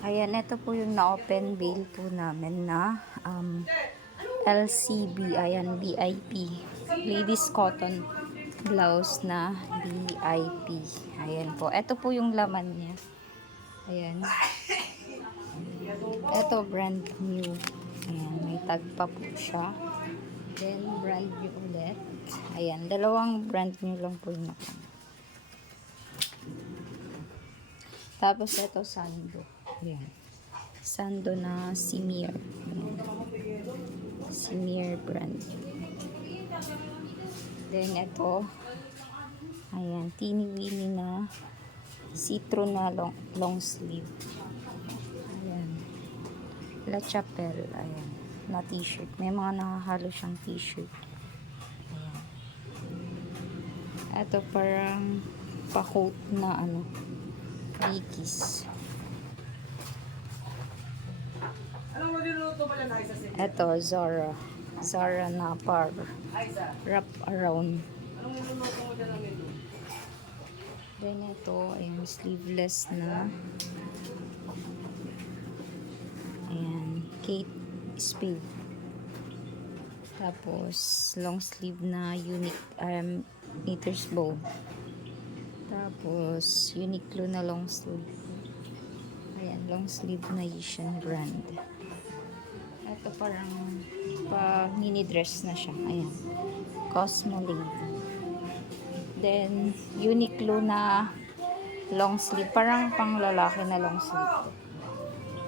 Ayan, ito po yung na-open bail po namin na LCB. Ayan, BIP. Ladies Cotton Blouse na BIP. Ayan po. Ito po yung laman niya. Ayan. Ito brand new. Ayan, may tag pa po siya. Then, brand new ulit. Ayan, dalawang brand new lang po yung nakuha. Tapos, ito sando. Ayan. Sando na Simir. Simir brand. Then, ito. Ayan, teeny weeny na citron na long sleeve. Ayan. La Chapelle. Ayan. Na t-shirt. May mga nakahalo siyang t-shirt. Ayan. Ito parang pa-coat na ano. Dickies. Ito, Zara. Zara na par. Wrap around. Then ito, ayan, sleeveless na. Ayan, Kate Spade. Tapos, long sleeve na unique meters bow. Tapos, Uniqlo na long sleeve. Ayan, long sleeve na Asian brand. Ito parang pa mini dress na siya. Ayan. Cosmo Lady. Then, Uniqlo na long sleeve. Parang pang lalaki na long sleeve.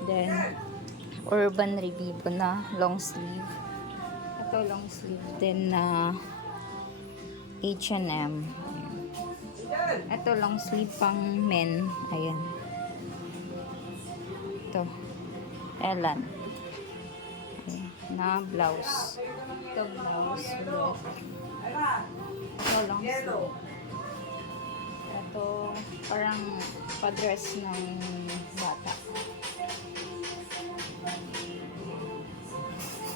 Then, Urban Revivo na long sleeve. Ito long sleeve din na H&M. Ito long sleeve pang men. Ayan. Ito. Elan. Ayan. Na blouse. Ito blouse. Ito long sleeve. Ito parang pa-dress ng bata.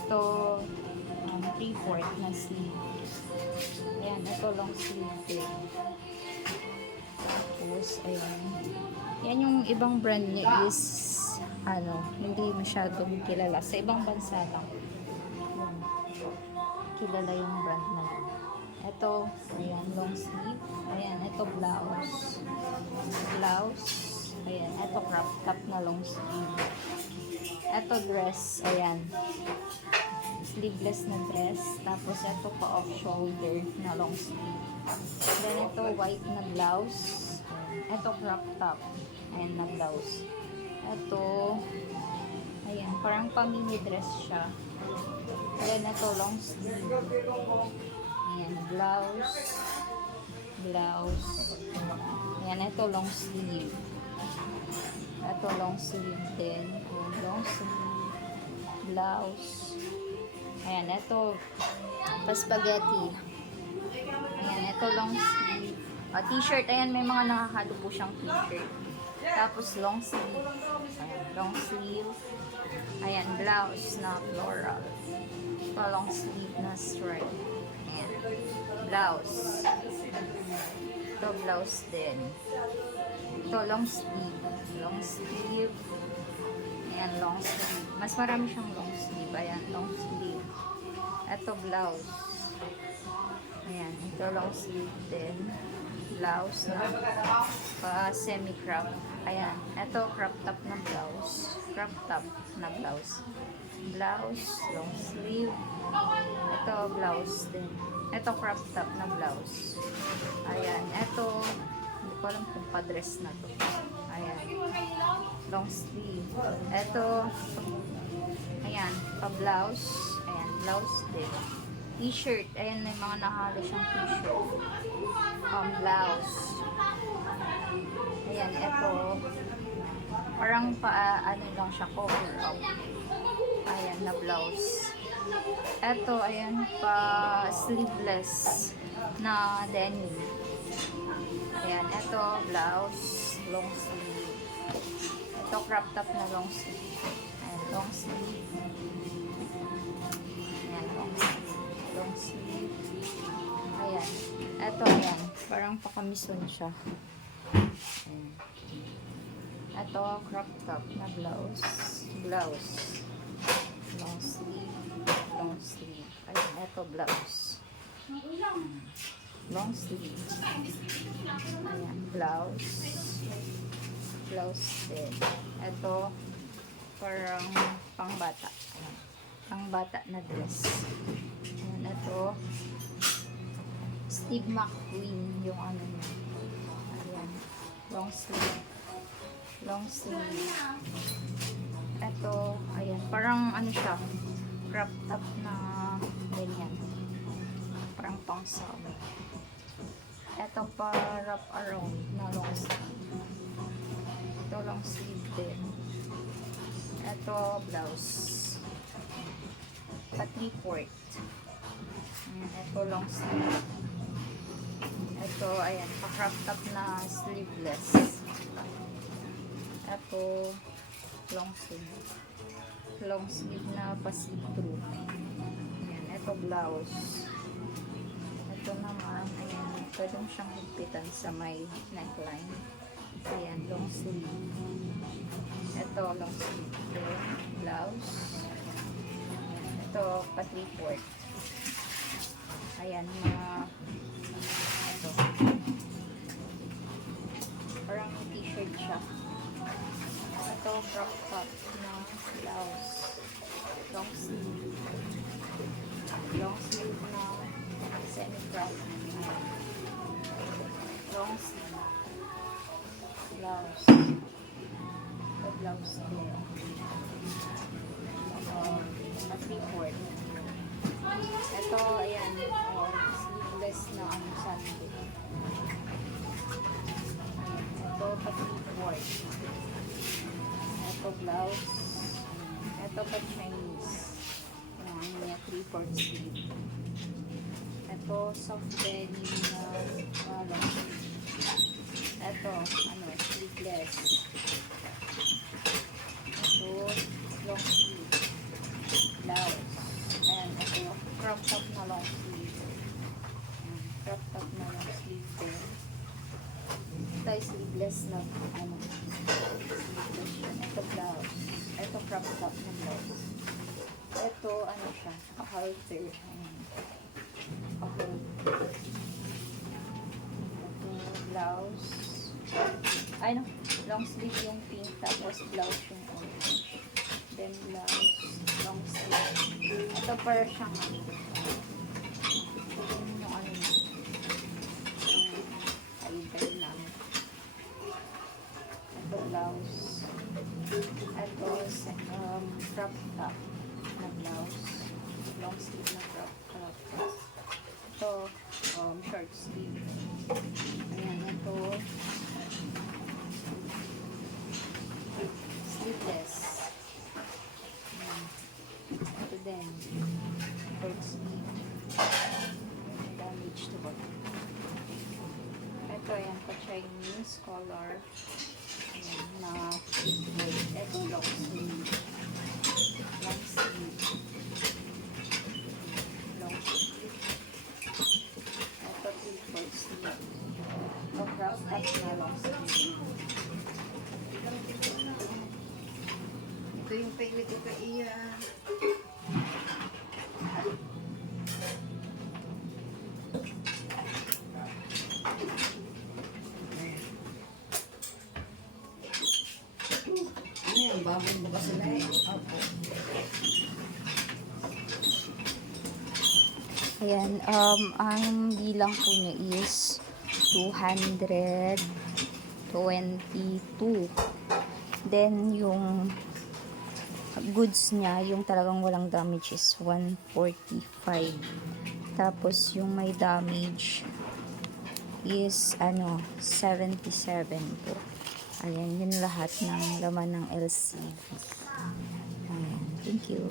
Ito 3/4 na sleeve. Ayan. Ito long sleeve din. Tapos, ayan. Yan yung ibang brand niya is ano, hindi masyadong kilala. Sa ibang bansa lang. Kilala yung brand na yun. Ito, ayan, long sleeve. Ayan, ito blouse. Blouse. Ayan, ito crop top na long sleeve. Ito dress. Ayan. Sleeveless na dress. Tapos, ito pa off shoulder na long sleeve. Then, ito white na blouse. Ito crop top. Ayan na blouse. Ito, ayan, parang pa-mini dress siya. Then, ito long sleeve. Ayan, blouse. Blouse. Ayan, ito long sleeve. Ito long sleeve din. Ayan, long sleeve. Blouse. Ayan, ito pa-spaghetti. Ayan, ito long sleeve. T-shirt, ayan, may mga nakahalo po siyang t-shirt. Tapos long sleeve. Ayan, long sleeve. Ayan, blouse na floral. Ito long sleeve na stripe. Ayan, blouse. Ito blouse din. Ito long sleeve. Long sleeve. Ayan, long sleeve. Mas marami siyang long sleeve. Ayan, long sleeve. Ito blouse. Ayan, ito long sleeve din. Blouse na semi-crop. Ayan, ito crop top na blouse. Crop top na blouse. Blouse, long sleeve. Ito blouse din. Ito crop top na blouse. Ayan, ito hindi ko alam kung pa-dress na to. Ayan, long sleeve. Ito, ayan, pa-blouse. Ayan, blouse din. T-shirt. Ayan, may mga nahalo siyang t-shirt. Blouse. Ayan, ito. Parang ano lang siya, cover up. Ayan, na blouse. Ito, ayan, sleeveless na denim. Ayan, ito, blouse, long sleeve. Ito, crop top na long sleeve. Ayan, long sleeve. Ayan, long sleeve. Long sleeve. Ayan. Ito, ayan. Parang pakamison siya. Ayan. Ito, crop top na blouse. Blouse. Long sleeve. Long sleeve. Ayan, ito blouse. Long sleeve. Ayan, blouse. Blouse din. Ito, parang pangbata. Ayan, pangbata na dress. Ayan, ito, Steve McQueen yung ano niya. Ayan, long sleeve. Long sleeve. Ito, ayan, parang ano siya, crop top na ganyan. Parang pang summer. Ito pa wrap around na long sleeve. Ito long sleeve din. Ito blouse. Pa 3/4. Ito long sleeve. Ito, ayan, pa crop top na sleeveless. Ito, long sleeve. Long sleeve na pa see-through. Ayan, ito blouse. Ito naman, ayan, pwede mo siyang higpitan sa may neckline. Ayan, long sleeve. Ito, long sleeve. Then, blouse. Ito, pa 3/4. Ayan, mga, ito. Parang t-shirt siya. Ito, crop top na blouse. Long sleeve. Long sleeve na semi-crop. Long sleeve. Blouse. Ito, blouse din. Na 3/4. Ito, ayan, sleeveless na ano, Sunday. Ito, pa 3/4. Ito, blouse. Ito, pa Chinese. Yung ano niya, 3/4 sleeve. Ito, soft denim na long sleeve. Ito, ano, sleeveless. Ito, long sleeve. Blouse. Ayan, ito, crop top na long sleeve. Crop top na long sleeve din. Ito ay sleeveless na, ano, sleeveless yun. Ito blouse. Ito crop top na blouse. Ito, ano siya, a halter. Ayan. A halter. Ito, blouse. Ay, no, long sleeve yung pink, tapos blouse yung orange. Then blouse, long sleeve. Ito para siyang ano. Yung ano niya. Yung kayo namin. Ito blouse. Ito crop top na blouse. Long sleeve na crop top. Ito short sleeve. Ayan, ito sleeveless. Ito din. Short sleeve. Damage to bottom. Ito, ayan, pa Chinese color. Ayan, na ito, long sleeve. Long sleeve. Long sleeve. Ito, 3/4 sleeve. Ito, crop top na long sleeve. Ito yung pili ko kay iya. Ano yung babong bukas sila eh? Opo. Ayan, ang bilang po niya is 222. Then, yung goods niya, yung talagang walang damage is 145. Tapos, yung may damage is, 77 po. Ayan, yun lahat ng laman ng LCV. Ayan, thank you.